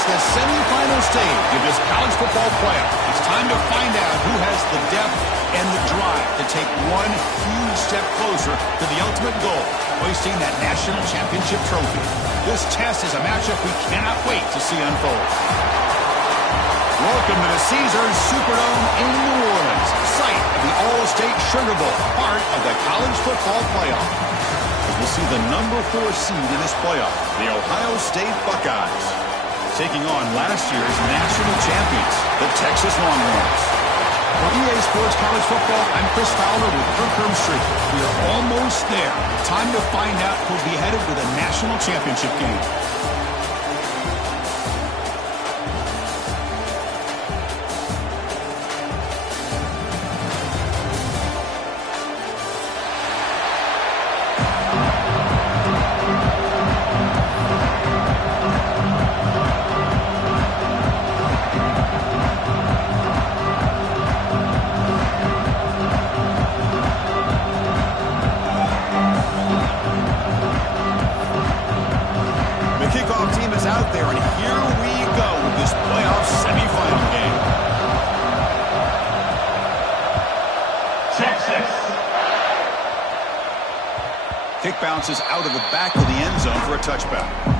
It's the semifinal stage of this college football playoff. It's time to find out who has the depth and the drive to take one huge step closer to the ultimate goal, hoisting that national championship trophy. This test is a matchup we cannot wait to see unfold. Welcome to the Caesars Superdome in New Orleans, site of the All-State Sugar Bowl, part of the college football playoff. As we'll see the number 4 seed in this playoff, the Ohio State Buckeyes, taking on last year's national champions, the Texas Longhorns. For EA Sports College Football, I'm Chris Fowler with Kirk Herbstreit. We are almost there. Time to find out who'll be headed to the national championship game. Kick bounces out of the back of the end zone for a touchback.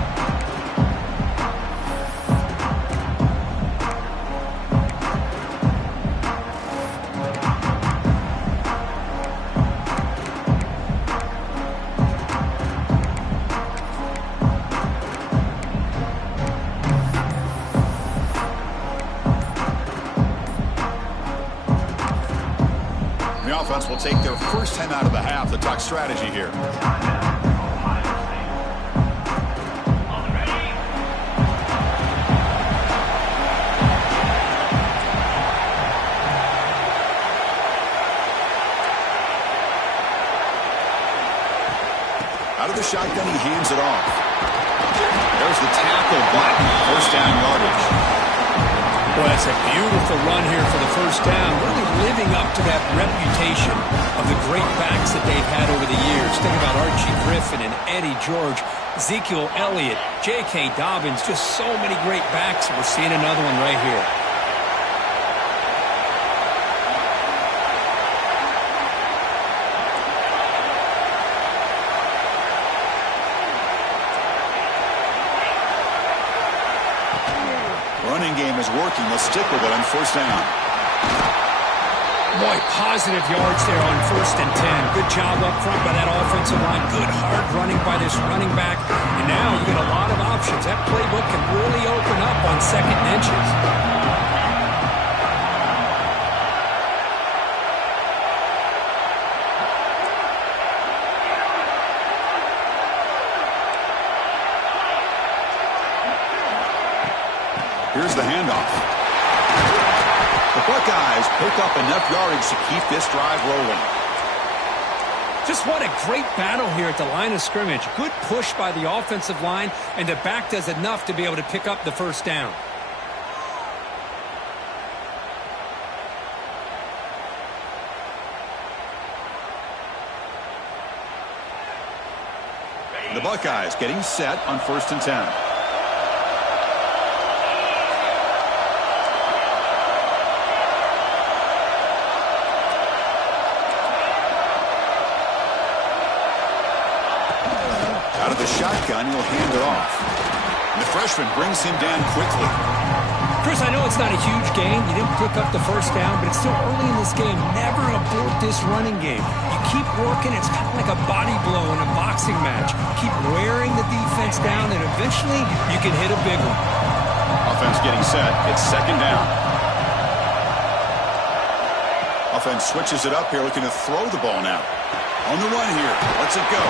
Will take their first time out of the half to talk strategy here. Out of the shotgun, he hands it off. There's the tackle, but first down yardage. Boy, that's a beautiful run here for the first down. Really living up to that reputation of the great backs that they've had over the years. Think about Archie Griffin and Eddie George, Ezekiel Elliott, J.K. Dobbins, just so many great backs. We're seeing another one right here. Running game is working. Let's stick with it on first down. Boy, positive yards there on 1st and 10. Good job up front by that offensive line. Good hard running by this running back. And now you get a lot of options. That playbook can really open up on 2nd and inches. Here's the handoff. The Buckeyes pick up enough yardage to keep this drive rolling. Just what a great battle here at the line of scrimmage. Good push by the offensive line, and the back does enough to be able to pick up the first down. The Buckeyes getting set on 1st and 10. Out of the shotgun, he'll hand it off. And the freshman brings him down quickly. Chris, I know it's not a huge game. You didn't pick up the first down, but it's still early in this game. Never abort this running game. You keep working. It's kind of like a body blow in a boxing match. Keep wearing the defense down, and eventually you can hit a big one. Offense getting set. It's 2nd down. Offense switches it up here, looking to throw the ball now. On the run here. Lets it go.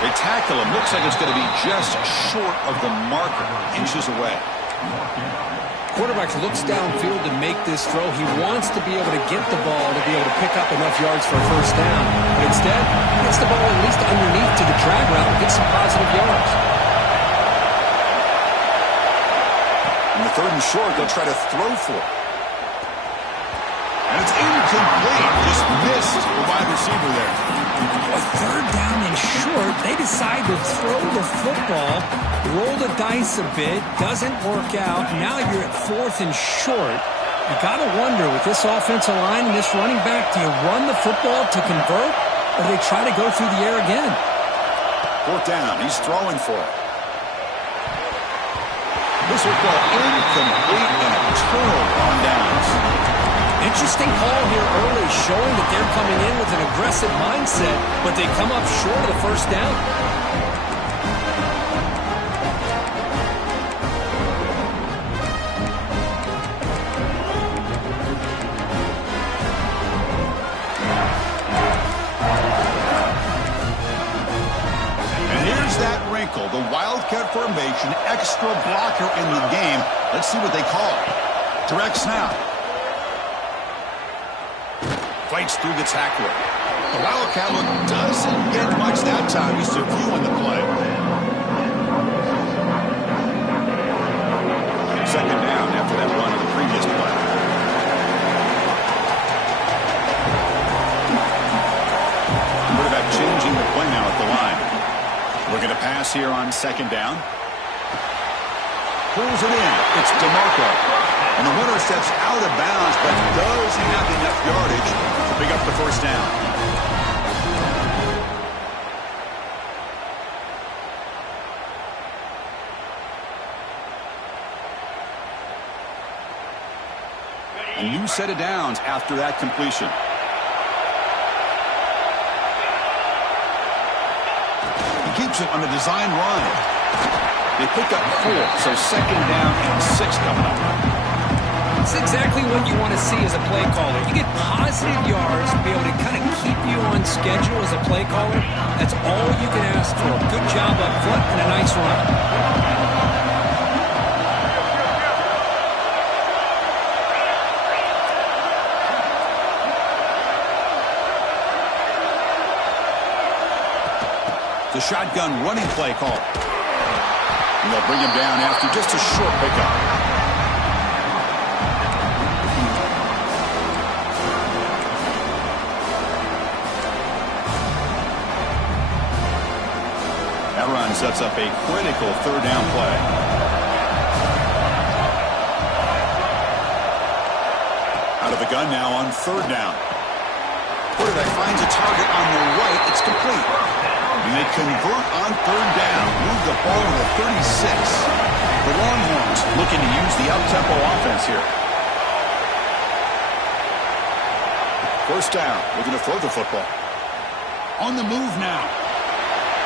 They tackle him. Looks like it's going to be just short of the marker. Inches away. Quarterback looks downfield to make this throw. He wants to be able to get the ball to be able to pick up enough yards for a first down. But instead, he gets the ball at least underneath to the drag route and gets some positive yards. In the 3rd and short, they'll try to throw for it. And it's incomplete. Just missed the wide receiver there. With third down and short, they decide to throw the football, roll the dice a bit, doesn't work out. Now you're at fourth and short. You got to wonder, with this offensive line and this running back, do you run the football to convert, or do they try to go through the air again? Fourth down, he's throwing for it. This will go incomplete and a turnover on downs. Interesting call here early, showing that they're coming in with an aggressive mindset, but they come up short of the first down. And here's that wrinkle, the Wildcat formation, extra blocker in the game. Let's see what they call it. Direct snap. Fights through the tackler. The Wildcat look doesn't get much that time. He's a few on the play. Second down after that run of the previous play. Quarterback changing the play now at the line. Looking to pass here on second down. Pulls it in. It's DeMarco. And the runner steps out of bounds, but does have enough yardage to pick up the first down. A new set of downs after that completion. He keeps it on a design run. They pick up 4, so second down and 6 coming up. It's exactly what you want to see as a play caller. You get positive yards to be able to kind of keep you on schedule as a play caller. That's all you can ask for. Good job up front and a nice run. The shotgun running play call. And they'll bring him down after just a short pickup. That run sets up a critical third down play. Out of the gun now on third down. Quarterback finds a target on the right. It's complete. And they convert on third down. Move the ball to the 36. The Longhorns looking to use the up-tempo offense here. First down. Looking to throw the football. On the move now.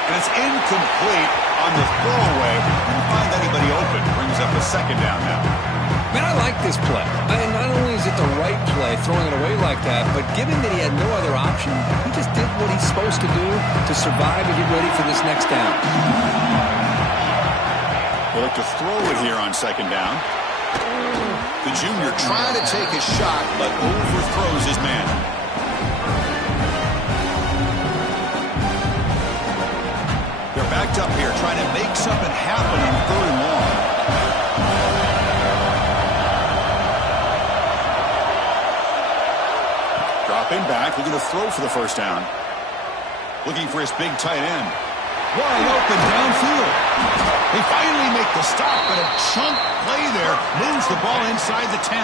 And it's incomplete on the throwaway. And find anybody open. Brings up a second down now. Man, I like this play. And not only is it the right play, throwing it away like that, but given that he had no other option, he just did what he's supposed to do to survive and get ready for this next down. They look to throw it here on second down. The junior trying to take a shot, but overthrows his man. They're backed up here, trying to make something happen on third and long. Dropping back, looking to throw for the first down. Looking for his big tight end. Wide open downfield. They finally make the stop, but a chunk play there moves the ball inside the 10.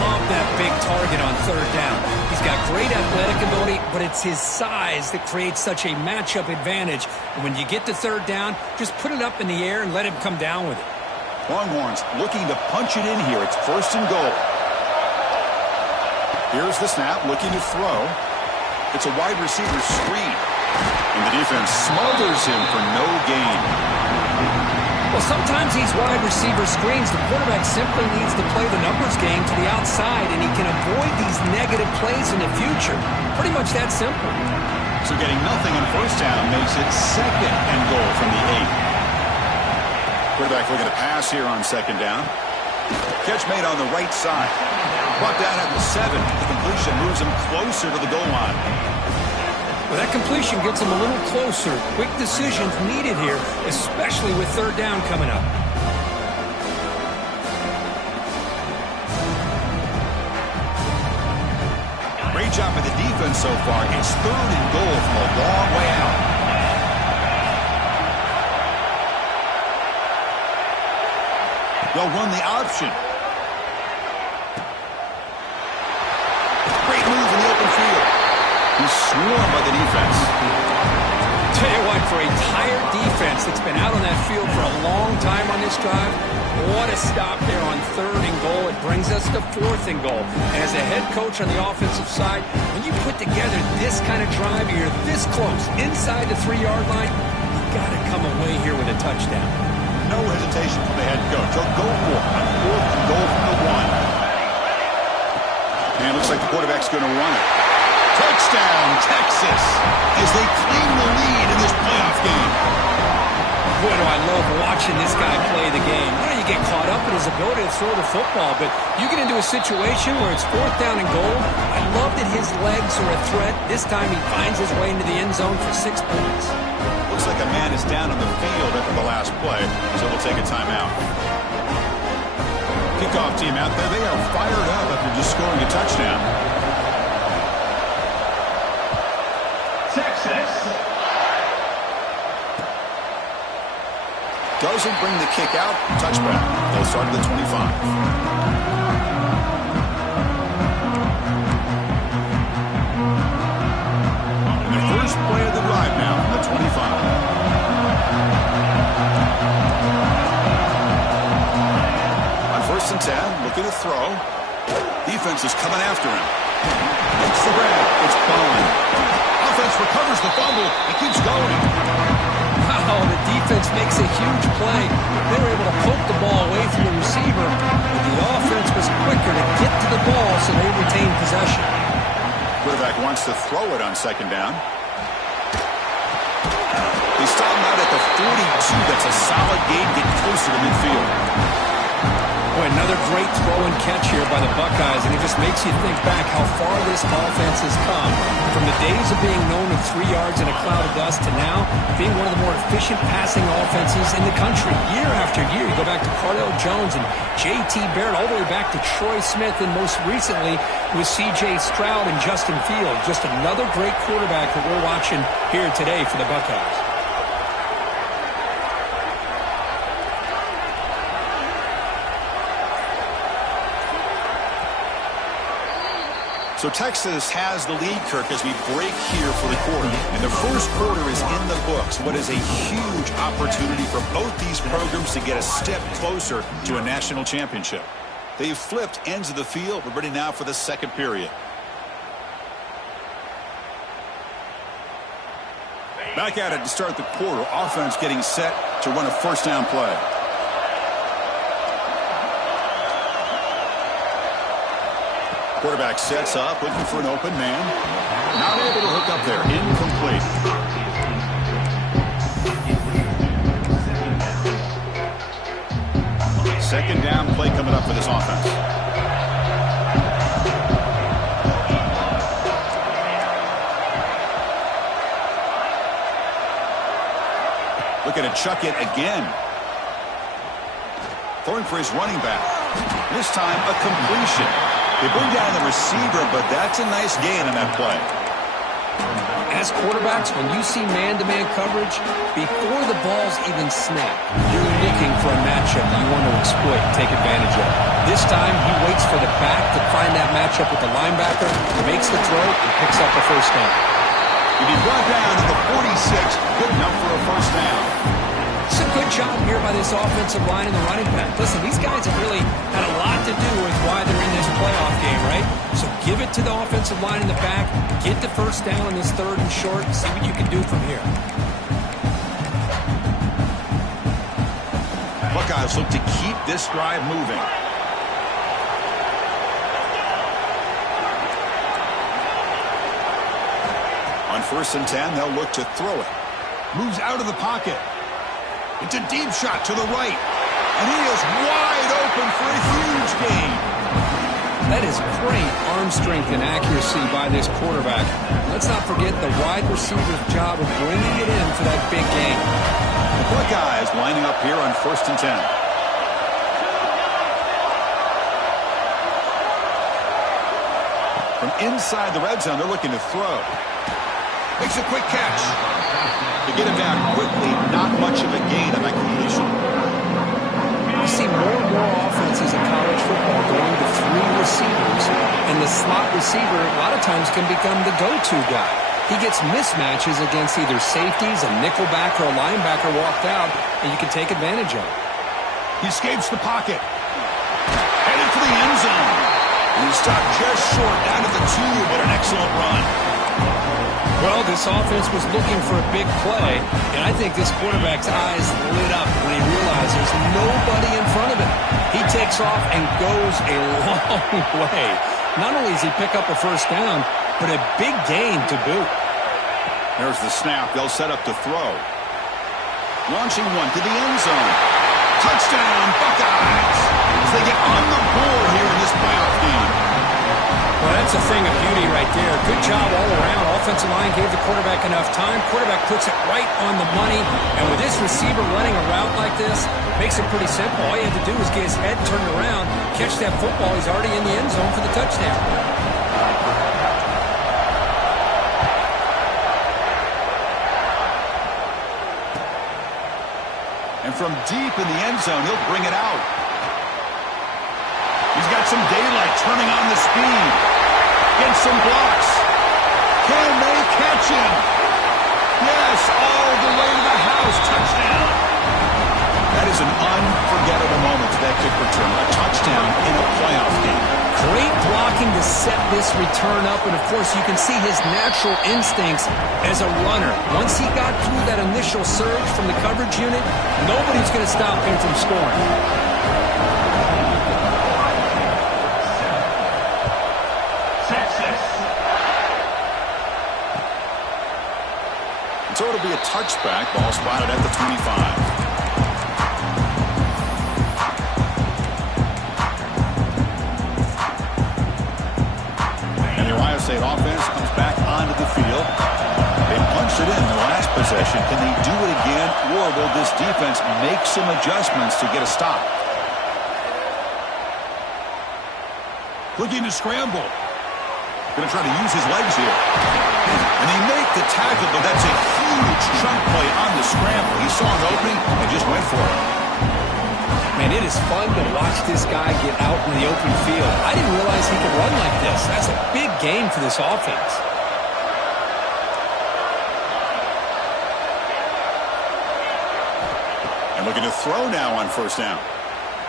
Love that big target on third down. He's got great athletic ability, but it's his size that creates such a matchup advantage. And when you get to third down, just put it up in the air and let him come down with it. Longhorns looking to punch it in here. It's first and goal. Here's the snap, looking to throw. It's a wide receiver screen. And the defense smothers him for no gain. Well, sometimes these wide receiver screens, the quarterback simply needs to play the numbers game to the outside, and he can avoid these negative plays in the future. Pretty much that simple. So getting nothing on first down makes it second and goal from the 8. Quarterback looking to pass here on second down. Catch made on the right side. Brought down at the 7. The completion moves him closer to the goal line. Well, that completion gets him a little closer. Quick decisions needed here, especially with third down coming up. Great job by the defense so far. It's 3rd and goal from a long way out. They'll run the option. Great move in the open field. He's swarmed by the defense. Tell you what, for a tired defense that's been out on that field for a long time on this drive, what a stop there on 3rd and goal. It brings us to 4th and goal. And as a head coach on the offensive side, when you put together this kind of drive, you're this close, inside the 3-yard line, you got to come away here with a touchdown. No hesitation from the head coach. He'll go for it on 4th and goal from the 1. And it looks like the quarterback's going to run it. Touchdown, Texas, as they claim the lead in this playoff game. Boy, do I love watching this guy play the game. You know, you get caught up in his ability to throw the football, but you get into a situation where it's 4th down and goal. I love that his legs are a threat. This time he finds his way into the end zone for 6 points. Looks like a man is down on the field after the last play, so we'll take a timeout. Kickoff team out there, they are fired up after just scoring a touchdown. Texas. Doesn't bring the kick out. Touchback. They'll start at the 25. And the first play of the drive now from the 25. On 1st and 10, looking to throw. Defense is coming after him. It's the grab. It's Bond. Offense recovers the fumble and keeps going. Wow, the defense makes a huge play. They were able to poke the ball away from the receiver, but the offense was quicker to get to the ball, so they retained possession. Quarterback wants to throw it on 2nd down. They stop him out at the 42. That's a solid gain, get closer to midfield. Boy, another great throw and catch here by the Buckeyes, and it just makes you think back how far this offense has come from the days of being known of 3 yards in a cloud of dust to now being one of the more efficient passing offenses in the country. Year after year, you go back to Cardell Jones and J.T. Barrett, all the way back to Troy Smith, and most recently with C.J. Stroud and Justin Fields. Just another great quarterback that we're watching here today for the Buckeyes. So Texas has the lead, Kirk, as we break here for the quarter. And the first quarter is in the books. What is a huge opportunity for both these programs to get a step closer to a national championship. They've flipped ends of the field. We're ready now for the second period. Back at it to start the quarter. Offense getting set to run a 1st down play. Quarterback sets up, looking for an open man. Not able to hook up there. Incomplete. Second down play coming up for this offense. Looking to chuck it again. Throwing for his running back. This time a completion. They bring down the receiver, but that's a nice gain on that play. As quarterbacks, when you see man-to-man coverage, before the ball's even snapped, you're looking for a matchup that you want to exploit and take advantage of. This time, he waits for the back to find that matchup with the linebacker, makes the throw, and picks up the 1st down. If he brought down to the 46, good enough for a 1st down. It's a good job here by this offensive line and the running back. Listen, these guys have really had a lot to do with why they're in this playoff game, right? So give it to the offensive line in the back, get the 1st down on this 3rd and short, and see what you can do from here. Buckeyes look to keep this drive moving. On 1st and 10, they'll look to throw it. Moves out of the pocket. It's a deep shot to the right. And he is wide open for a huge gain. That is great arm strength and accuracy by this quarterback. Let's not forget the wide receiver's job of bringing it in for that big gain. The Buckeyes lining up here on 1st and 10. From inside the red zone. They're looking to throw. Makes a quick catch. To get him down quickly, not much of a gain on that completion. You see more and more offenses in college football going to 3 receivers, and the slot receiver a lot of times can become the go-to guy. He gets mismatches against either safeties, a nickelback, or a linebacker walked out, and you can take advantage of it. He escapes the pocket. Headed for the end zone. And he stopped just short down at the 2, but an excellent run. Well, this offense was looking for a big play, and I think this quarterback's eyes lit up when he realized there's nobody in front of him. He takes off and goes a long way. Not only does he pick up a first down, but a big gain to boot. There's the snap. They'll set up to throw. Launching one to the end zone. Touchdown, Buckeyes! As they get on the board here in this playoff game. Well, that's a thing of beauty right there. Good job all around. Offensive line gave the quarterback enough time. Quarterback puts it right on the money. And with this receiver running a route like this, makes it pretty simple. All you have to do is get his head turned around, catch that football. He's already in the end zone for the touchdown. And from deep in the end zone, he'll bring it out. He's got some daylight, turning on the speed. Gets some blocks. Can they catch him? Yes, all the way to the house. Touchdown. That is an unforgettable moment to that kick return. A touchdown in a playoff game. Great blocking to set this return up, and of course you can see his natural instincts as a runner. Once he got through that initial surge from the coverage unit, nobody's going to stop him from scoring. So it'll be a touchback. Ball spotted at the 25. And the Ohio State offense comes back onto the field. They punched it in the last possession. Can they do it again, or will this defense make some adjustments to get a stop? Looking to scramble. Going to try to use his legs here. And they make the tackle, but that's a huge chunk play on the scramble. He saw an opening and just went for it. Man, it is fun to watch this guy get out in the open field. I didn't realize he could run like this. That's a big game for this offense. And looking to throw now on first down.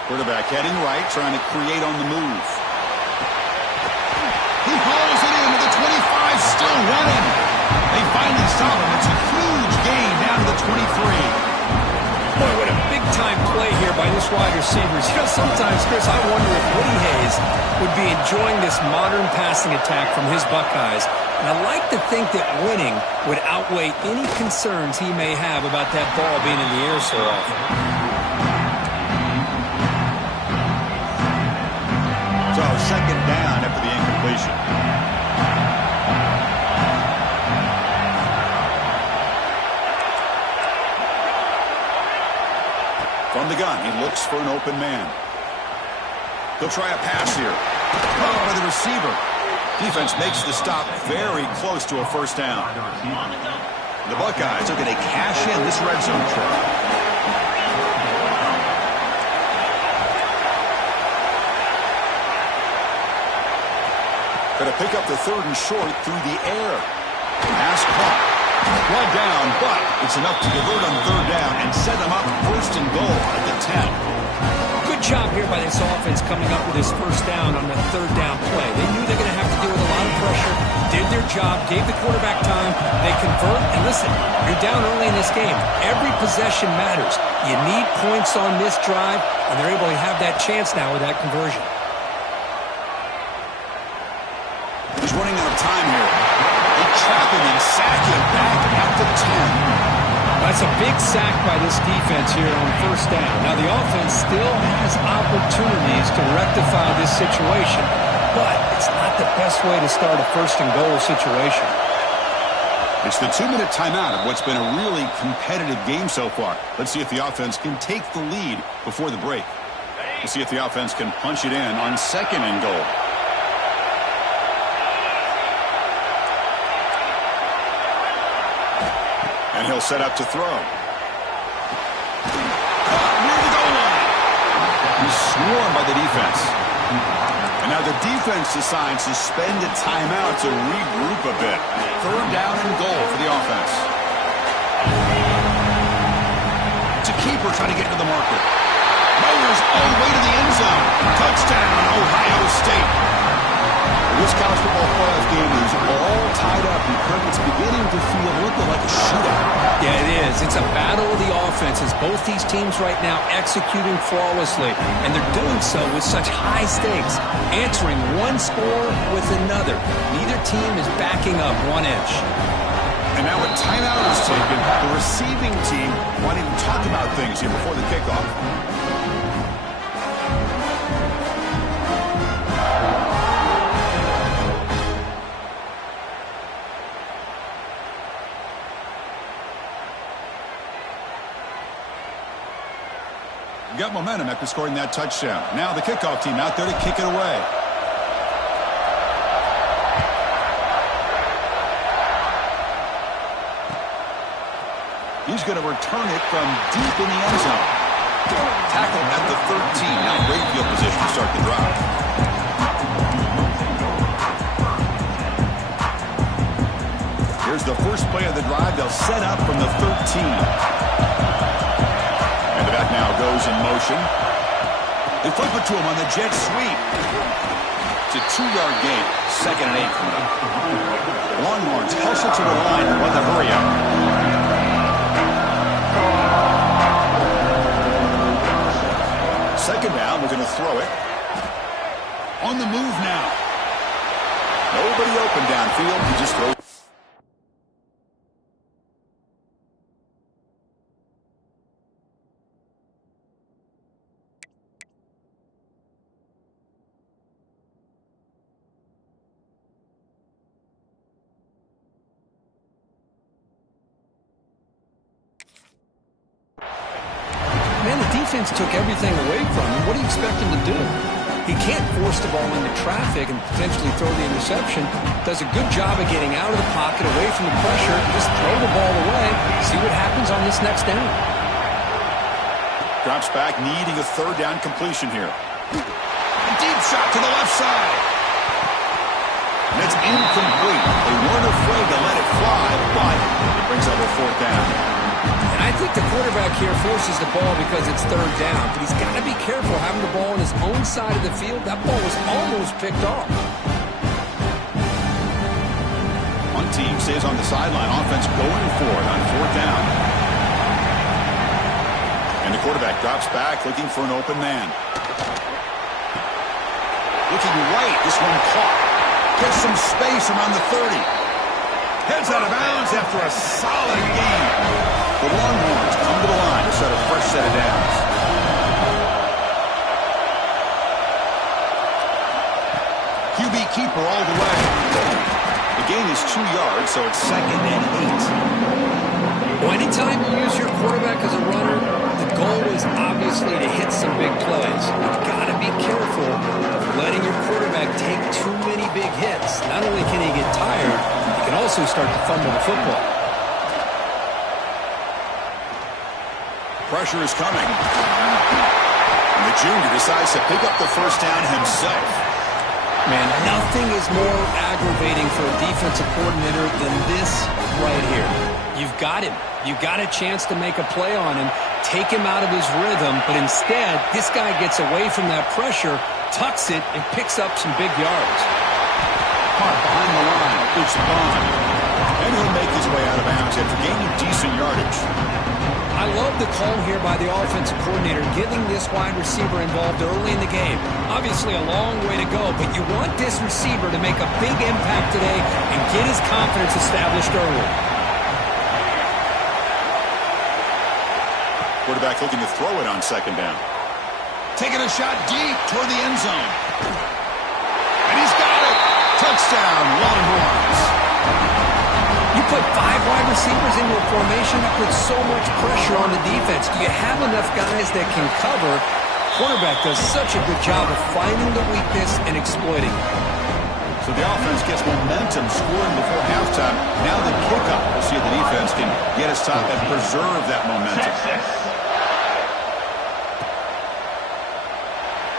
Quarterback heading right, trying to create on the move. He hauls it in to the 25, still running. They finally stop him. It's a huge gain down to the 23. Boy, what a big-time play here by this wide receiver. You know, sometimes, Chris, I wonder if Woody Hayes would be enjoying this modern passing attack from his Buckeyes. And I like to think that winning would outweigh any concerns he may have about that ball being in the air so often. So second down after the incompletion. From the gun, he looks for an open man. He'll try a pass here. Caught by the receiver. Defense makes the stop very close to a first down. The Buckeyes are going to cash in this red zone trip. Going to pick up the third and short through the air. Pass caught. One down, but it's enough to convert on third down and set them up first and goal at the 10. Good job here by this offense coming up with this first down on the third down play. They knew they're going to have to deal with a lot of pressure, did their job, gave the quarterback time, they convert, and listen, you're down early in this game. Every possession matters. You need points on this drive, and they're able to have that chance now with that conversion. He's running out of time here. They trap him and sack him back at the 10. That's a big sack by this defense here on first down. Now, the offense still has opportunities to rectify this situation, but it's not the best way to start a first and goal situation. It's the 2-minute timeout of what's been a really competitive game so far. Let's see if the offense can take the lead before the break. Let's see if the offense can punch it in on second and goal. And he'll set up to throw. Near the goal line. He's swarmed by the defense. And now the defense decides to spend a timeout to regroup a bit. 3rd down and goal for the offense. It's a keeper trying to get into the marker. Mowers all the way to the end zone. Touchdown, Ohio State. This college football playoff game is all tied up, and Kirk, it's beginning to feel a little bit like a shootout. Yeah, it is. It's a battle of the offenses. Both these teams right now executing flawlessly, and they're doing so with such high stakes, answering one score with another. Neither team is backing up 1 inch. And now a timeout is taken. The receiving team wanting to talk about things here before the kickoff. Got momentum after scoring that touchdown. Now the kickoff team out there to kick it away. He's going to return it from deep in the end zone. Tackle at the 13. Now great field position to start the drive. Here's the first play of the drive. They'll set up from the 13. And the back now goes in motion. They flip it to him on the jet sweep. It's a 2-yard gain. 2nd and 8. Longhorns hustle to the line on the hurry up. Second down, we're going to throw it. On the move now. Nobody open downfield. He just throws. Man, the defense took everything away from him. What do you expect him to do? He can't force the ball into traffic and potentially throw the interception. Does a good job of getting out of the pocket, away from the pressure, just throw the ball away. See what happens on this next down. Drops back, needing a 3rd down completion here. A deep shot to the left side. And it's incomplete. They weren't afraid to let it fly, but it brings up a 4th down. And I think the quarterback here forces the ball because it's 3rd down. But he's got to be careful having the ball on his own side of the field. That ball was almost picked off. One team stays on the sideline. Offense going for it on 4th down. And the quarterback drops back, looking for an open man. Looking right. This one caught. Gets some space around the 30. Heads out of bounds after a solid game. The Longhorns come to the line to set a fresh set of downs. QB keeper all the way. The gain is 2 yards, so it's 2nd and 8. Well, anytime you use your quarterback as a runner, the goal is obviously to hit some big plays. You've got to be careful of letting your quarterback take too many big hits. Not only can he get tired, he can also start to fumble the football. Pressure is coming. And the junior decides to pick up the 1st down himself. Man, nothing is more aggravating for a defensive coordinator than this right here. You've got him. You've got a chance to make a play on him, take him out of his rhythm, but instead, this guy gets away from that pressure, tucks it, and picks up some big yards. Caught behind the line. It's Bond. And he'll make his way out of bounds after gaining decent yardage. I love the call here by the offensive coordinator, getting this wide receiver involved early in the game. Obviously a long way to go, but you want this receiver to make a big impact today and get his confidence established early. Quarterback looking to throw it on 2nd down. Taking a shot deep toward the end zone. And he's got it. Touchdown, Longhorns. You put 5 wide receivers into a formation, that puts so much pressure on the defense. Do you have enough guys that can cover? Quarterback does such a good job of finding the weakness and exploiting it. So the offense gets momentum scoring before halftime. Now the kickoff. We'll see if the defense can get a stop and preserve that momentum.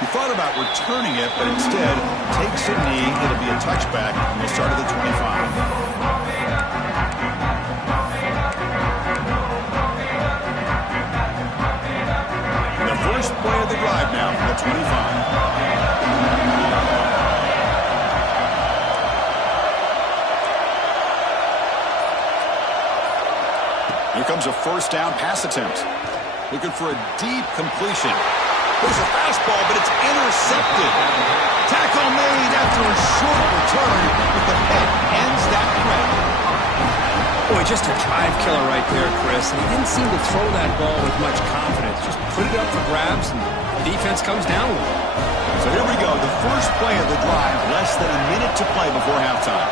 He thought about returning it, but instead takes a knee. It'll be a touchback, and they'll start at the 25. The first play of the drive now from the 25. Here comes a first down pass attempt. Looking for a deep completion. There's a fastball, but it's intercepted. Tackle made after a short return, but the pick ends that threat. Boy, just a drive killer right there, Chris. And he didn't seem to throw that ball with much confidence. Just put it up for grabs, and the defense comes down with it. So here we go. The first play of the drive, less than a minute to play before halftime.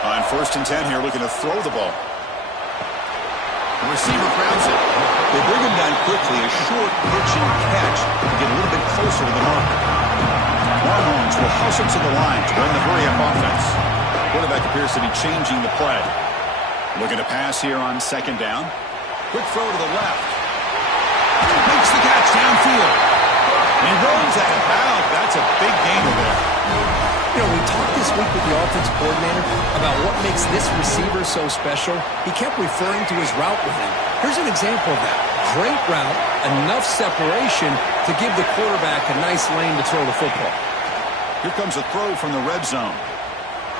On 1st and 10 here, looking to throw the ball. The receiver grabs it. They bring him down quickly, a short pitch and catch to get a little bit closer to the mark. Longhorns will hustle to the line to run the hurry-up offense. Quarterback appears to be changing the play. Looking to pass here on 2nd down. Quick throw to the left. Makes the catch downfield. And he runs out of bounds. That's a big gainer there. You know, we talked this week with the offensive coordinator about what makes this receiver so special. He kept referring to his route running. Here's an example of that. Great route, enough separation to give the quarterback a nice lane to throw the football. Here comes a throw from the red zone.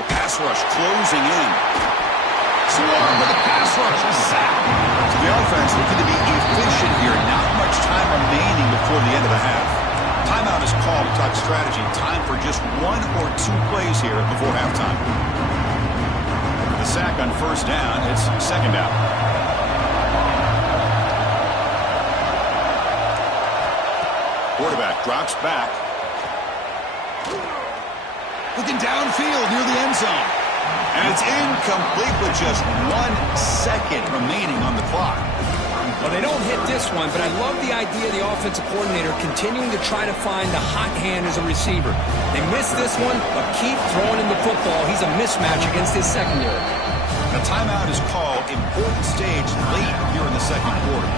The pass rush closing in. Swarm with the pass rush. A sack. So the offense looking to be efficient here. Not much time remaining before the end of the half. Timeout is called to talk strategy. Time for just 1 or 2 plays here before halftime. The sack on 1st down. It's 2nd down. Quarterback drops back. Looking downfield near the end zone. And it's incomplete with just 1 second remaining on the clock. Well, they don't hit this one, but I love the idea of the offensive coordinator continuing to try to find the hot hand as a receiver. They missed this one, but keep throwing him the football. He's a mismatch against his secondary. The timeout is called. Important stage late here in the 2nd quarter.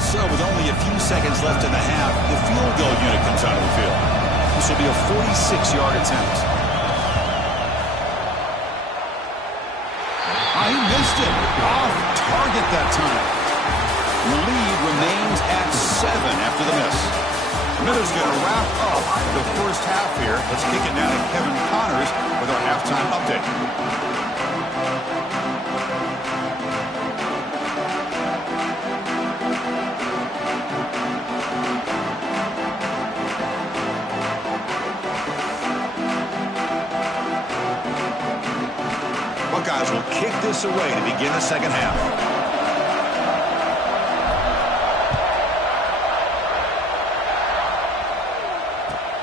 So with only a few seconds left in the half, the field goal unit comes out of the field. This will be a 46-yard attempt. He missed it. Off target that time. The lead remains at 7 after the miss. Miller's going to wrap up the first half here. Let's kick it down to Kevin Connors with our halftime update. Buckeyes will kick this away to begin the 2nd half.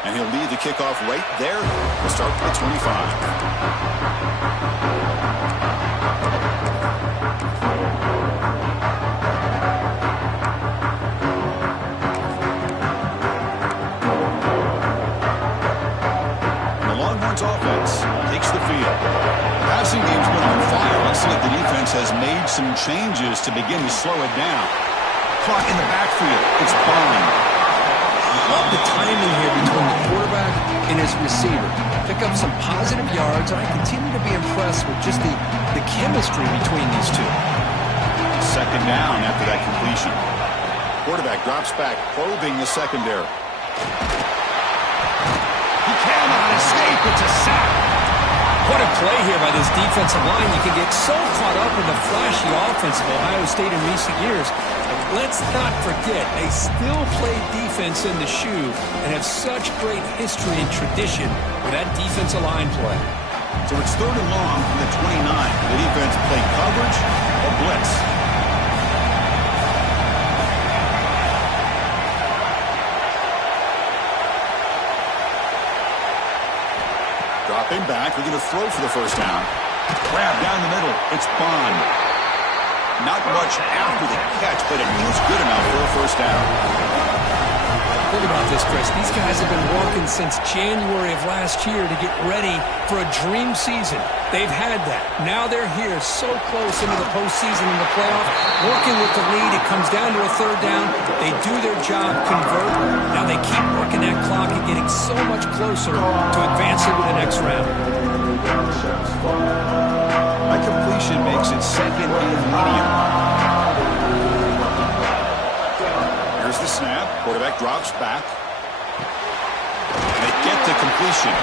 And he'll lead the kickoff right there. We'll start with the 25. The Longhorns offense takes the field. The passing game's been on fire. Let's see if the defense has made some changes to begin to slow it down. Caught in the backfield. It's Bond. Love the timing here between the quarterback and his receiver. Pick up some positive yards, and I continue to be impressed with just the chemistry between these two. 2nd down after that completion. Quarterback drops back, probing the secondary. He cannot escape. It's a sack. What a play here by this defensive line. You can get so caught up in the flashy offense of Ohio State in recent years. Let's not forget, they still play defense in the shoe and have such great history and tradition with that defensive line play. So it's 3rd and long from the 29. The defense play coverage or blitz. Dropping back, we're going to throw for the 1st down. Grab down the middle. It's Bond. Not much after the catch, but it is good enough for a 1st down. Think about this, Chris. These guys have been working since January of last year to get ready for a dream season. They've had that. Now they're here so close into the postseason and the playoff, working with the lead. It comes down to a third down. They do their job, convert. Now they keep working that clock and getting so much closer to advancing to the next round. That completion makes it second and medium. Here's the snap. Quarterback drops back. They get the completion.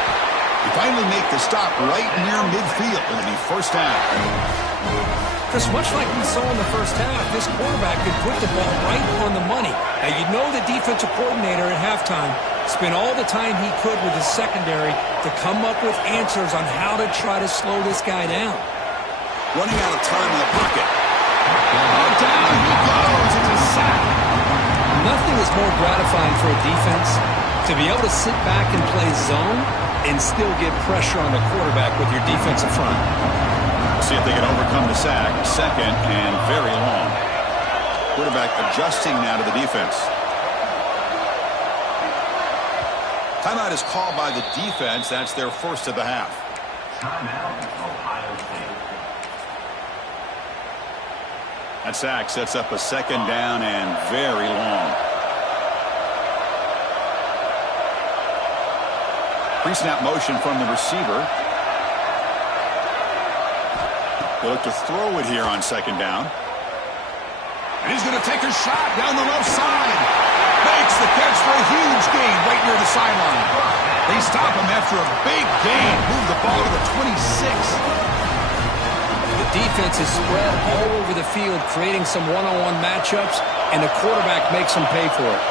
They finally make the stop right near midfield. It'll be first down. Chris, much like we saw in the first half, this quarterback could put the ball right on the money. Now, you know the defensive coordinator at halftime spent all the time he could with his secondary to come up with answers on how to try to slow this guy down. Running out of time in the pocket. Oh, down he goes. It's a sack. Nothing is more gratifying for a defense to be able to sit back and play zone and still get pressure on the quarterback with your defensive front. See if they can overcome the sack. Second and very long. Quarterback adjusting now to the defense. Timeout is called by the defense. That's their first of the half. Timeout, Ohio State. That sack sets up a second down and very long. Pre-snap motion from the receiver. They look to throw it here on second down. And he's going to take a shot down the left side. Makes the catch for a huge gain right near the sideline. They stop him after a big gain. Move the ball to the 26. The defense is spread all over the field, creating some one-on-one matchups, and the quarterback makes them pay for it.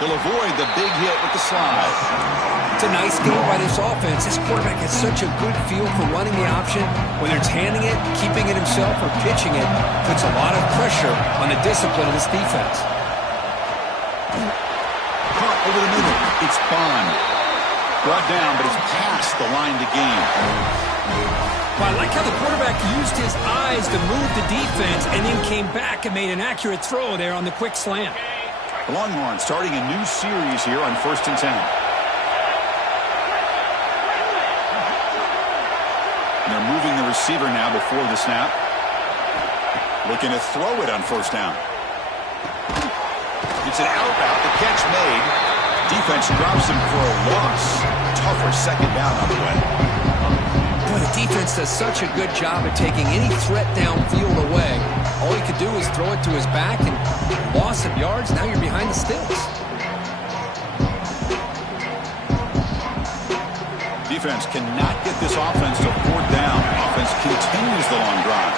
He'll avoid the big hit with the slide. It's a nice game by this offense. This quarterback has such a good feel for running the option. Whether it's handing it, keeping it himself, or pitching it, puts a lot of pressure on the discipline of this defense. Caught over the middle. It's Bond. Brought down, but it's past the line to gain. Well, I like how the quarterback used his eyes to move the defense and then came back and made an accurate throw there on the quick slant. The Longhorns starting a new series here on 1st and 10. And they're moving the receiver now before the snap. Looking to throw it on first down. It's an out route. The catch made. Defense drops him for a loss. Tougher second down on the way. Boy, the defense does such a good job at taking any threat downfield away. All he could do is throw it to his back, and loss of yards, now you're behind the sticks. Defense cannot get this offense to fourth down. Offense continues the long drive.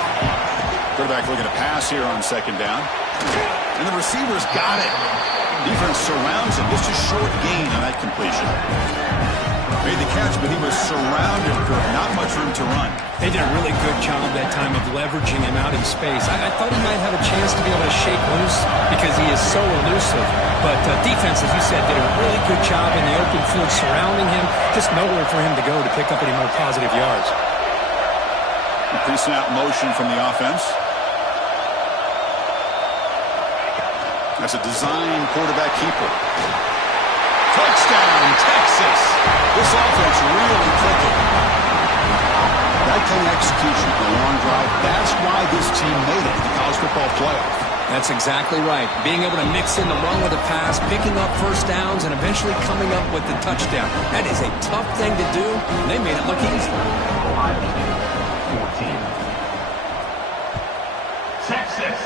Quarterback looking to pass here on second down. And the receiver's got it. Defense surrounds him. Just a short gain on that completion. Made the catch, but he was surrounded for not much room to run. They did a really good job that time of leveraging him out in space. I thought he might have a chance to be able to shake loose because he is so elusive. But defense, as you said, did a really good job in the open field surrounding him. Just nowhere for him to go to pick up any more positive yards. Pre-snap motion from the offense. That's a design quarterback keeper. Touchdown, Texas. This offense really clicking. That kind of execution, the long drive, that's why this team made it to the college football playoff. That's exactly right. Being able to mix in the run with a pass, picking up first downs, and eventually coming up with the touchdown. That is a tough thing to do, and they made it look easy. 14. Texas.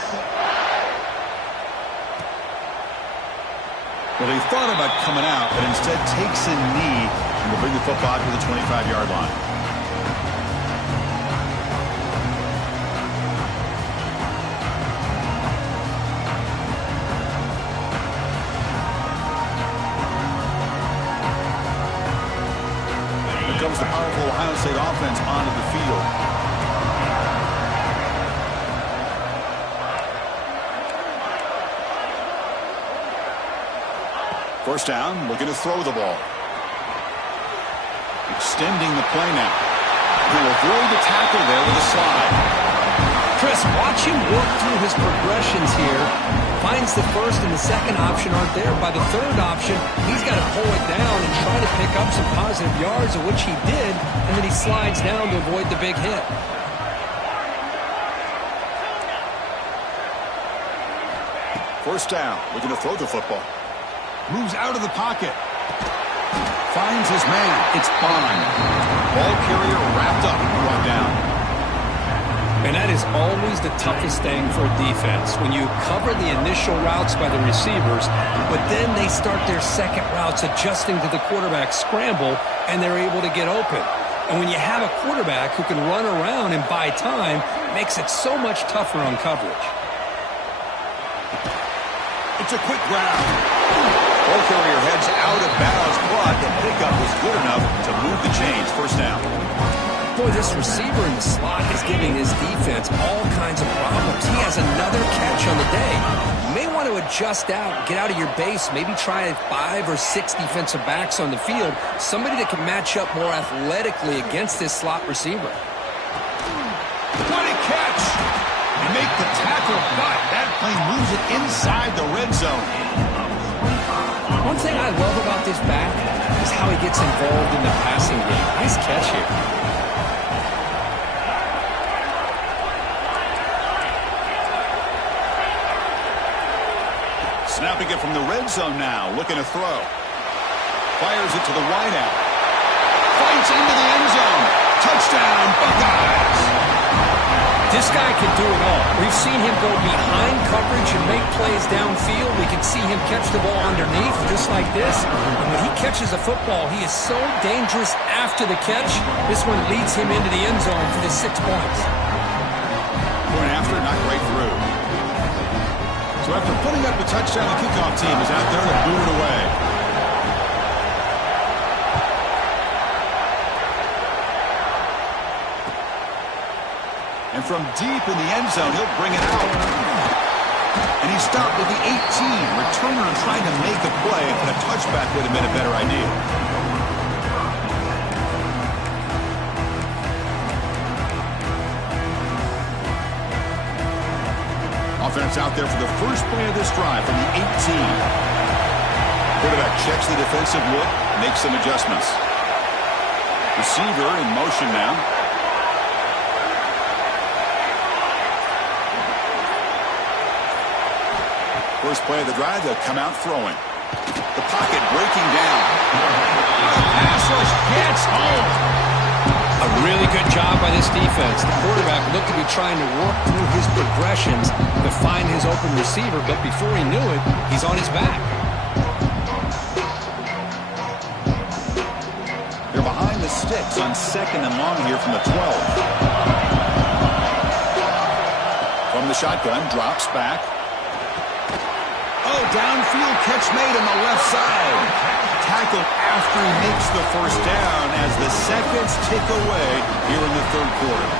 Well, he thought about coming out, but instead takes a knee and will bring the football to the 25-yard line. Here comes the powerful Ohio State offense onto the field. First down, looking to throw the ball. Extending the play now. He'll avoid the tackle there with a slide. Chris, watch him work through his progressions here. Finds the first and the second option aren't there. By the third option, he's got to pull it down and try to pick up some positive yards, of which he did, and then he slides down to avoid the big hit. First down, looking to throw the football. Moves out of the pocket. Finds his man. It's Bond. Ball carrier wrapped up and brought down. And that is always the toughest thing for a defense, when you cover the initial routes by the receivers, but then they start their second routes adjusting to the quarterback's scramble, and they're able to get open. And when you have a quarterback who can run around and buy time, it makes it so much tougher on coverage. It's a quick grab. Ball carrier heads out of bounds, but the pickup was good enough to move the chains. First down. Boy, this receiver in the slot is giving his defense all kinds of problems. He has another catch on the day. You may want to adjust out, get out of your base, maybe try 5 or 6 defensive backs on the field, somebody that can match up more athletically against this slot receiver. What a catch! And make the tackle, but that plane moves it inside the red zone. One thing I love about this back is how he gets involved in the passing game. Nice catch here. Snapping it from the red zone now, looking to throw. Fires it to the wideout. Fights into the end zone. Touchdown, Buckeyes. This guy can do it all. We've seen him go behind coverage and make plays downfield. We can see him catch the ball underneath, just like this. And when he catches a football, he is so dangerous after the catch. This one leads him into the end zone for the 6 points. Going after, not quite through. So after putting up a touchdown, the kickoff team is out there to boot it away. And from deep in the end zone, he'll bring it out. And he stopped at the 18. Returner trying to make a play, but a touchback would have been a better idea. Offense out there for the first play of this drive from the 18. Quarterback checks the defensive look, makes some adjustments. Receiver in motion now. First play of the drive, they'll come out throwing. The pocket breaking down. Pass rush gets home. A really good job by this defense. The quarterback looked to be trying to work through his progressions to find his open receiver, but before he knew it, he's on his back. They're behind the sticks on 2nd and long here from the 12. From the shotgun, drops back. Oh, downfield catch made on the left side. Tackled after he makes the first down as the seconds tick away here in the third quarter.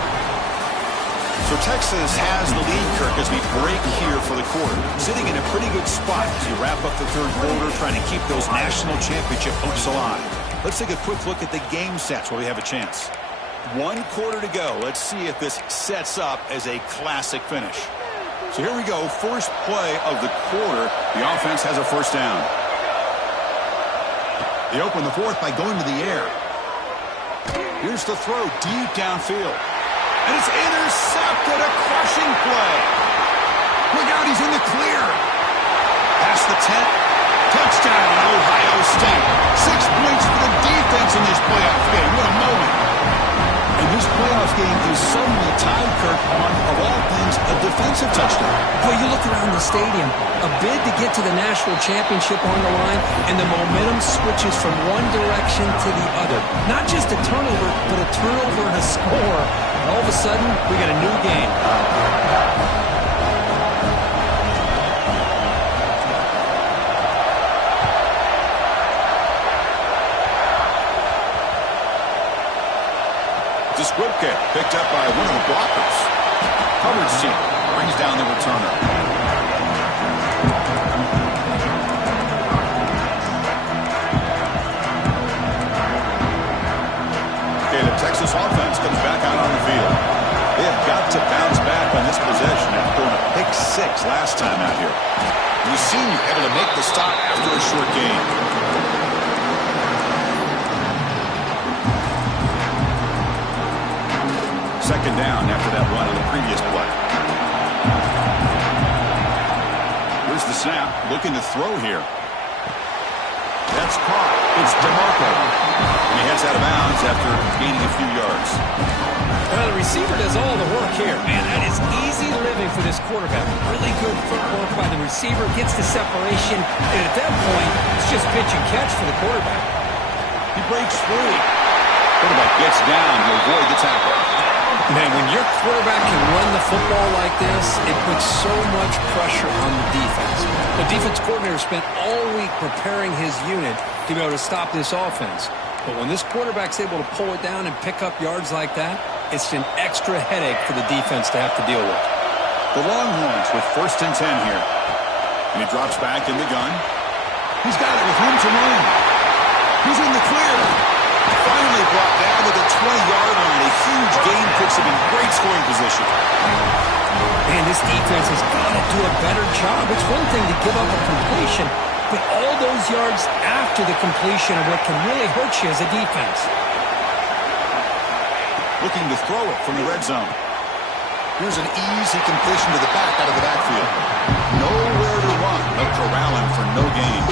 So Texas has the lead, Kirk, as we break here for the quarter. Sitting in a pretty good spot as you wrap up the third quarter, trying to keep those national championship hopes alive. Let's take a quick look at the game sets where we have a chance. 1 quarter to go. Let's see if this sets up as a classic finish. So here we go. First play of the quarter. The offense has a first down. They open the fourth by going to the air. Here's the throw deep downfield. And it's intercepted. A crushing play. Look out, he's in the clear. Past the 10. Touchdown, Ohio State. 6 points for the defense in this playoff game. What a moment. And this playoff game is suddenly tied, Kirk, on, of all things, a defensive touchdown. Well, you look around the stadium, a bid to get to the national championship on the line, and the momentum switches from one direction to the other. Not just a turnover, but a turnover and a score. And all of a sudden, we got a new game. Squibka picked up by one of the blockers. Coverage team brings down the returner. Okay, the Texas offense comes back out on the field. They have got to bounce back on this last time out here. And the senior able to make the stop after a short gain. Second down after that run on the previous play. Here's the snap, looking to throw here. That's caught. It's DeMarco. And he heads out of bounds after gaining a few yards. Well, the receiver does all the work here. Man, that is easy living for this quarterback. Really good footwork by the receiver, gets the separation, and at that point, it's just pitch and catch for the quarterback. He breaks free. Quarterback gets down to avoid the tackle. Man, when your quarterback can run the football like this, it puts so much pressure on the defense. The defense coordinator spent all week preparing his unit to be able to stop this offense. But when this quarterback's able to pull it down and pick up yards like that, it's an extra headache for the defense to have to deal with. The Longhorns with 1st and 10 here. And he drops back in the gun. He's got it with room to run. He's in the clear. Finally brought down to the 20-yard line. A huge gain puts him in great scoring position. Man, this defense has got to do a better job. It's one thing to give up a completion, but all those yards after the completion are what can really hurt you as a defense. Looking to throw it from the red zone. Here's an easy completion to the back out of the backfield. Nowhere to run. They'll corral him for no gain.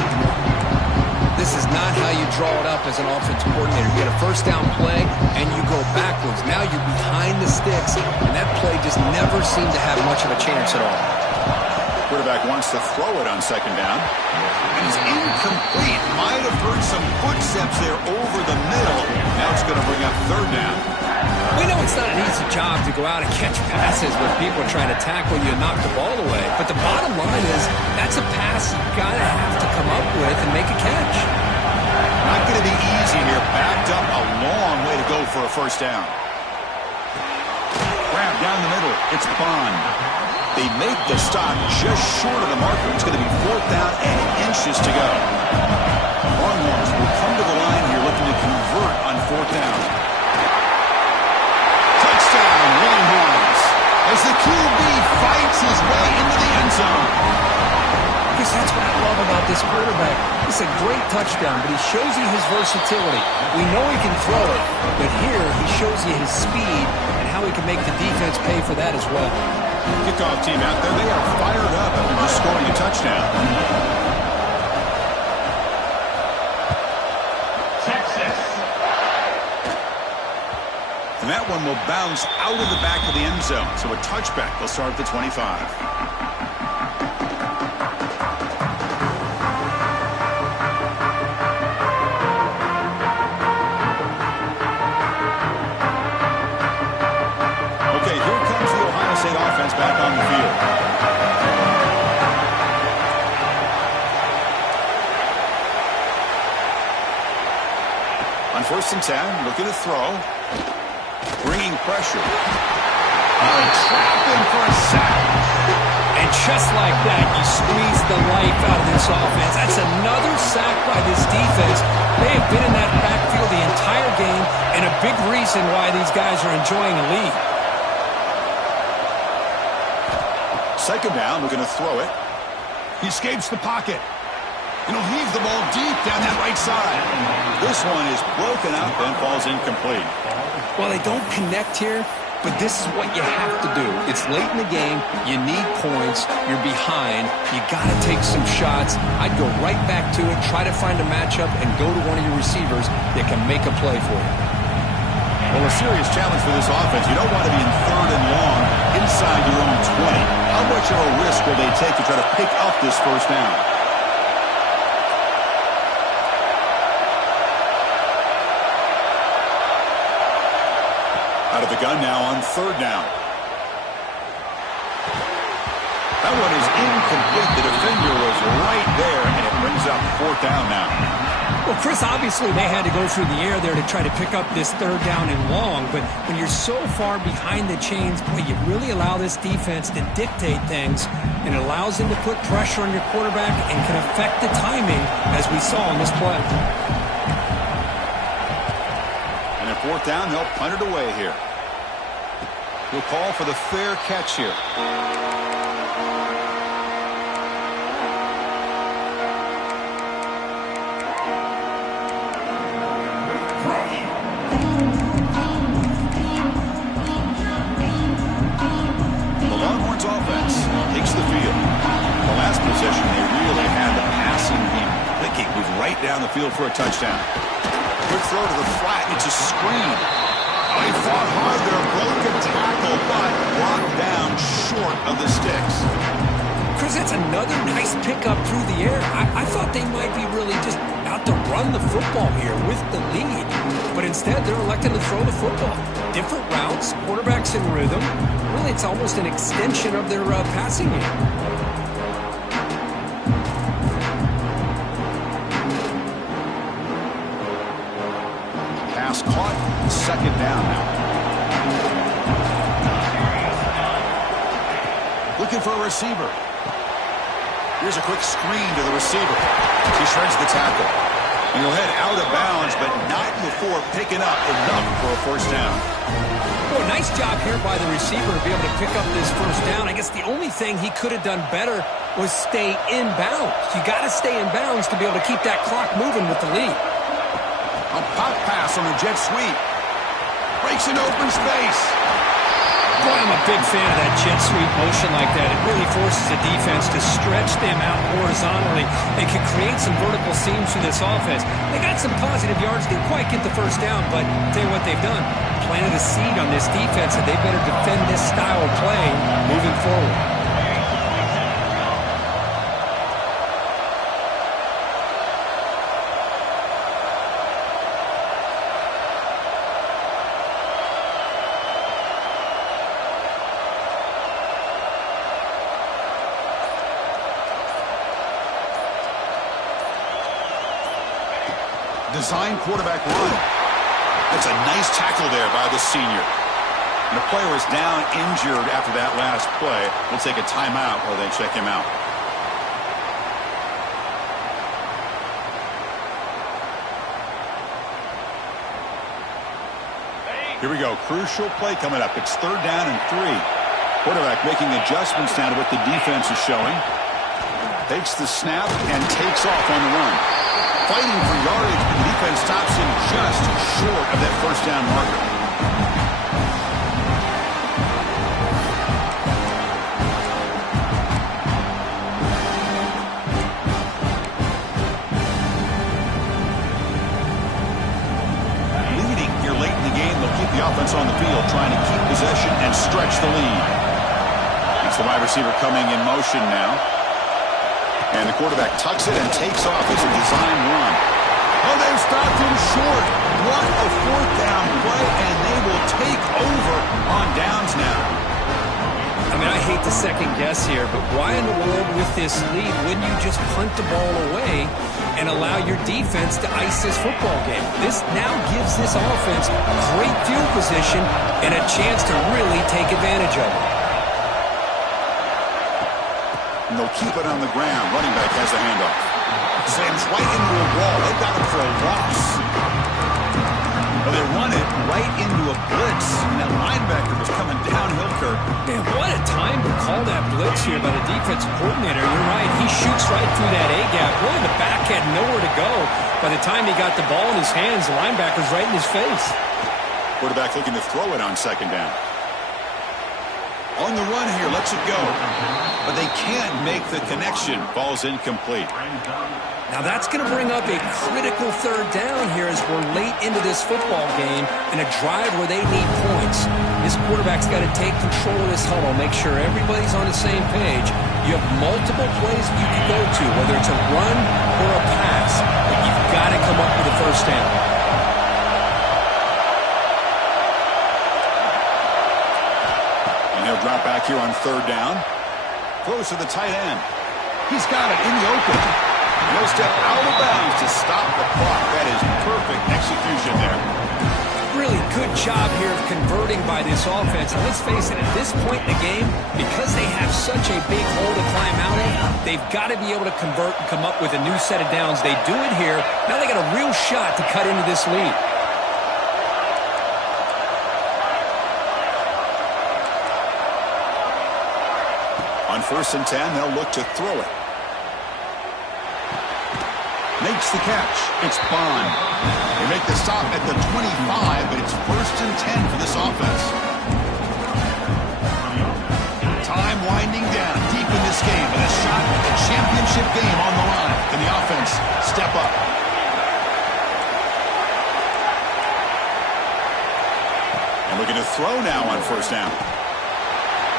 This is not how you draw it up as an offense coordinator. You get a first down play, and you go backwards. Now you're behind the sticks, and that play just never seemed to have much of a chance at all. Quarterback wants to throw it on 2nd down. And it's incomplete. Might have heard some footsteps there over the middle. Now it's going to bring up 3rd down. We know it's not an easy job to go out and catch passes when people are trying to tackle you and knock the ball away. But the bottom line is that's a pass you've got to have to come up with and make a catch. Not going to be easy here. Backed up a long way to go for a 1st down. Grab down the middle. It's Bond. They make the stop just short of the marker. It's going to be 4th down and inches to go. Longhorns will come to the line here looking to convert on 4th down. Touchdown, Longhorns, as the QB fights his way into the end zone. Because that's what I love about this quarterback. It's a great touchdown, but he shows you his versatility. We know he can throw it, but here he shows you his speed and how he can make the defense pay for that as well. Kickoff team out there, they are fired up after just scoring a touchdown. Texas. And that one will bounce out of the back of the end zone. So a touchback. They'll start at the 25. Back on the field. On 1st and 10, looking to throw. Bringing pressure. Trap him for a sack. And just like that, you squeeze the life out of this offense. That's another sack by this defense. They have been in that backfield the entire game, and a big reason why these guys are enjoying a lead. 2nd down, looking to throw it. He escapes the pocket. And he'll leave the ball deep down that right side. This one is broken up and falls incomplete. Well, they don't connect here, but this is what you have to do. It's late in the game. You need points. You're behind. You got to take some shots. I'd go right back to it, try to find a matchup, and go to one of your receivers that can make a play for you. Well, a serious challenge for this offense. You don't want to be in 3rd and long inside your own 20. How much of a risk will they take to try to pick up this 1st down? Out of the gun now on 3rd down. That one is incomplete. The defender was right there, and it brings up 4th down now. Well, Chris, obviously they had to go through the air there to try to pick up this 3rd down and long, but when you're so far behind the chains, boy, you really allow this defense to dictate things, and it allows them to put pressure on your quarterback and can affect the timing, as we saw in this play. And at 4th down, they'll punt it away here. We'll call for the fair catch here. the field. The last possession, they really had the passing game clicking, moved right down the field for a touchdown. Quick throw to the flat. It's a screen. Oh, he fought hard there. Broken tackle, but brought down short of the sticks. Chris, that's another nice pickup through the air. I thought they might be really just out to run the football here with the lead. But instead, they're electing to throw the football. Different routes, quarterbacks in rhythm. Really, it's almost an extension of their passing game. Pass caught. Second down now. Looking for a receiver. Here's a quick screen to the receiver. He shreds the tackle. And he'll head out of bounds, but not before picking up enough for a first down. Well, nice job here by the receiver to be able to pick up this first down. I guess the only thing he could have done better was stay in bounds. You got to stay in bounds to be able to keep that clock moving with the lead. A pop pass on the jet sweep. Breaks in open space. Boy, I'm a big fan of that jet sweep motion like that. It really forces the defense to stretch them out horizontally and can create some vertical seams through this offense. They got some positive yards. Didn't quite get the first down, but tell you what they've done. Planted a seed on this defense, and they better defend this style of play moving forward. Design quarterback run. That's a nice tackle there by the senior. And the player is down injured after that last play. We'll take a timeout while they check him out. Here we go. Crucial play coming up. It's third down and 3. Quarterback making adjustments now to what the defense is showing. Takes the snap and takes off on the run. Fighting for yardage, but the defense stops him just short of that first down marker. Leading here late in the game, they'll keep the offense on the field, trying to keep possession and stretch the lead. It's the wide receiver coming in motion now. And the quarterback tucks it and takes off. It's a design run. Oh, they've stopped him short. What a fourth down play, and they will take over on downs now. I mean, I hate to second guess here, but why in the world with this lead wouldn't you just punt the ball away and allow your defense to ice this football game? This now gives this offense great field position and a chance to really take advantage of it. And they'll keep it on the ground. Running back has a handoff. Slams right into a wall. They've got him for a loss. Well, they run it right into a blitz. And that linebacker was coming downhill, Kirk. Man, what a time to call that blitz here by the defensive coordinator. You're right. He shoots right through that A-gap. Really, the back had nowhere to go. By the time he got the ball in his hands, the linebacker's right in his face. Quarterback looking to throw it on second down. On the run here, lets it go. But they can't make the connection. Ball's incomplete. Now that's going to bring up a critical third down here as we're late into this football game in a drive where they need points. This quarterback's got to take control of this huddle, make sure everybody's on the same page. You have multiple plays you can go to, whether it's a run or a pass, but you've got to come up with a first down. He'll drop back here on third down. Throws to the tight end. He's got it in the open. He'll step out of bounds to stop the clock. That is perfect execution there. Really good job here of converting by this offense. And let's face it, at this point in the game, because they have such a big hole to climb out of, they've got to be able to convert and come up with a new set of downs. They do it here. Now they got a real shot to cut into this lead. On 1st and 10, they'll look to throw it. Makes the catch. It's Bond. They make the stop at the 25, but it's 1st and 10 for this offense. Time winding down deep in this game with a shot at the championship game on the line. Can the offense step up? And looking to throw now on first down.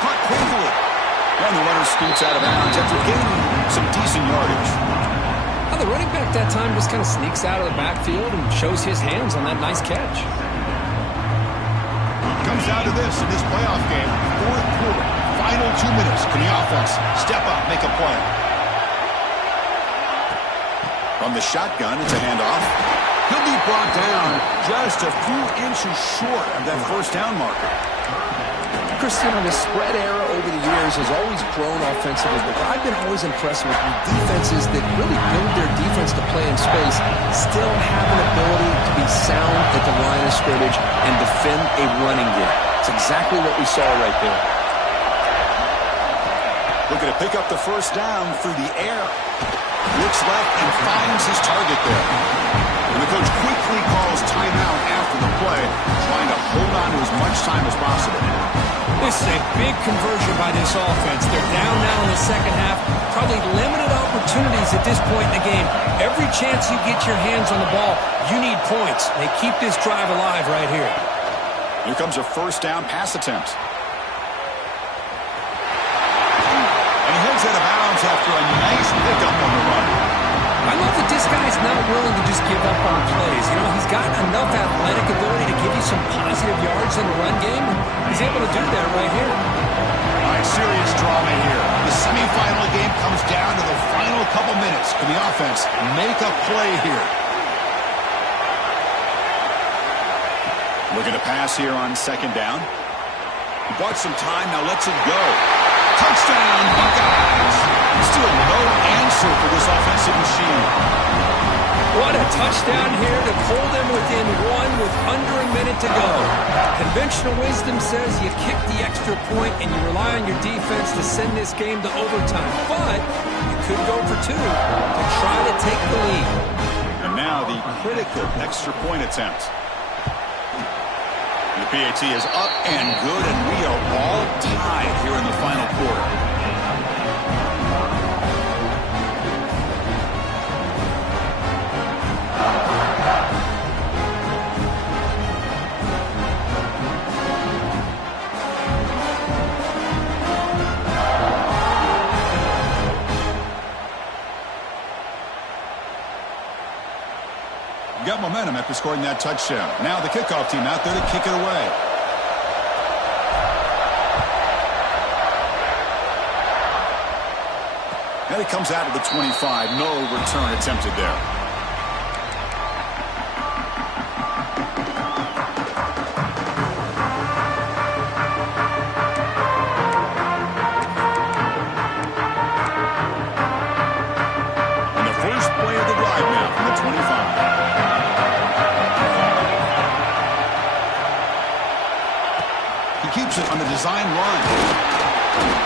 Caught quickly. And the runner scoots out of bounds after gaining some decent yardage. Now the running back that time just kind of sneaks out of the backfield and shows his hands on that nice catch. Comes down to this in this playoff game. Fourth quarter. Final 2 minutes. Can the offense step up, make a play? From the shotgun, it's a handoff. He'll be brought down just a few inches short of that first down marker. Christian, the spread era over the years has always grown offensively, but I've been always impressed with defenses that really build their defense to play in space, still have an ability to be sound at the line of scrimmage and defend a running game. It's exactly what we saw right there. Looking to pick up the first down through the air. Looks left and finds his target there. And the coach quickly calls timeout after the play, trying to hold on to as much time as possible. This is a big conversion by this offense. They're down now in the second half. Probably limited opportunities at this point in the game. Every chance you get your hands on the ball, you need points. They keep this drive alive right here. Here comes a first down pass attempt. And he heads out of bounds after a nice pickup on the run. I love that this guy's not willing to just give up on plays. You know, he's got enough athletic ability to give you some positive yards in the run game. He's able to do that right here. All right, serious drama here. The semifinal game comes down to the final couple minutes. Can the offense make a play here? Looking to pass here on second down. He bought some time, now lets it go. Touchdown, Buckeyes! Still no answer for this offensive machine. What a touchdown here to pull them within one with under a minute to go. Conventional wisdom says you kick the extra point and you rely on your defense to send this game to overtime. But you could go for two to try to take the lead. And now the critical extra point attempt. The PAT is up and good, and we are all tied here in the final quarter. Got momentum after scoring that touchdown. Now the kickoff team out there to kick it away. And it comes out of the 25. No return attempted there. And the first play of the drive now from the 25. Keeps it on the design run.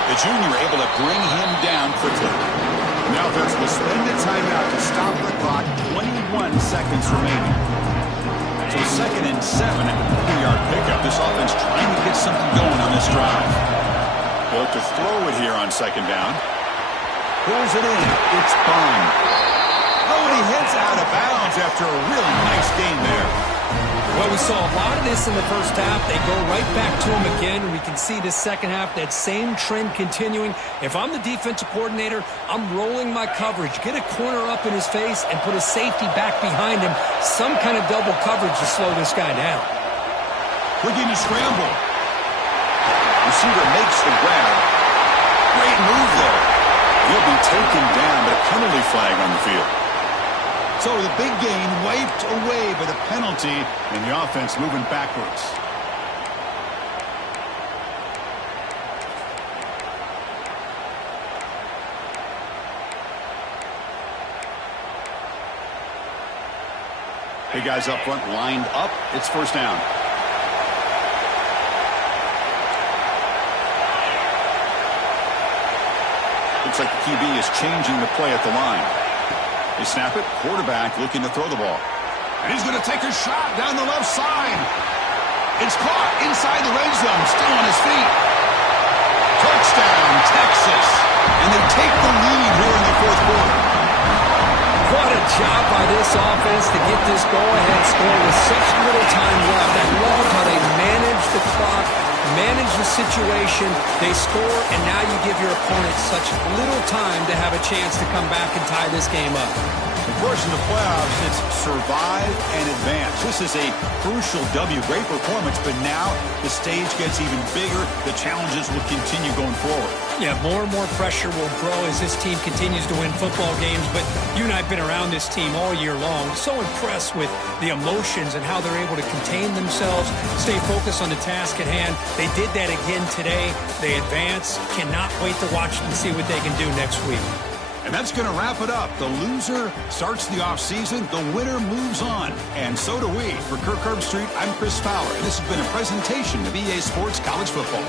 The junior able to bring him down quickly. The offense will spend a timeout to stop the clock. 21 seconds remaining. So 2nd and 7 at the 40-yard pickup. This offense trying to get something going on this drive. They'll look to throw it here on second down. Pulls it in. It's Bond. Oh, and he heads out of bounds after a really nice gain there. Well, we saw a lot of this in the first half. They go right back to him again, and we can see this second half, that same trend continuing. If I'm the defensive coordinator, I'm rolling my coverage, get a corner up in his face, and put a safety back behind him. Some kind of double coverage to slow this guy down. Looking to scramble. Receiver makes the grab. Great move there. He'll be taken down, but a penalty flag on the field. So the big gain wiped away by the penalty, and the offense moving backwards. Hey, guys up front lined up. It's first down. Looks like the QB is changing the play at the line. They snap it. Quarterback looking to throw the ball. And he's going to take a shot down the left side. It's caught inside the red zone. Still on his feet. Touchdown, Texas. And they take the lead here in the fourth quarter. What a job by this offense to get this go-ahead score with such little time left. I love how they manage the clock, manage the situation. They score, and now you give your opponent such little time to have a chance to come back and tie this game up. Of course, in the playoffs, it's survive and advance. This is a crucial W. Great performance, but now the stage gets even bigger. The challenges will continue going forward. Yeah, more and more pressure will grow as this team continues to win football games, but you and I have been around this team all year long. So impressed with the emotions and how they're able to contain themselves, stay focused on the task at hand. They did that again today. They advance. Cannot wait to watch and see what they can do next week. And that's going to wrap it up. The loser starts the offseason. The winner moves on. And so do we. For Kirk Herbstreit, I'm Chris Fowler. And this has been a presentation of EA Sports College Football.